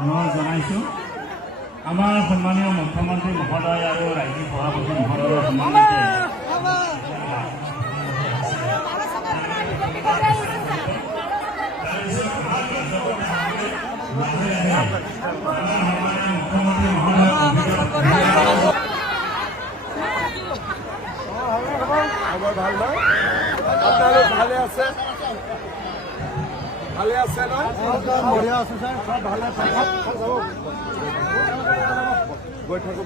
অনুৰোধ জনাইছোঁ আমাৰ সন্মানীয় মুখ্যমন্ত্ৰী মহোদয় আৰু ৰাজ্যিক সভাপতি মহোদয়ৰ সন্মানিত ভাল নয় আপনারা ভালো আছে ভালো আছে না বঢ়িয়া আছে স্যার সব ভালো আছে বৈঠক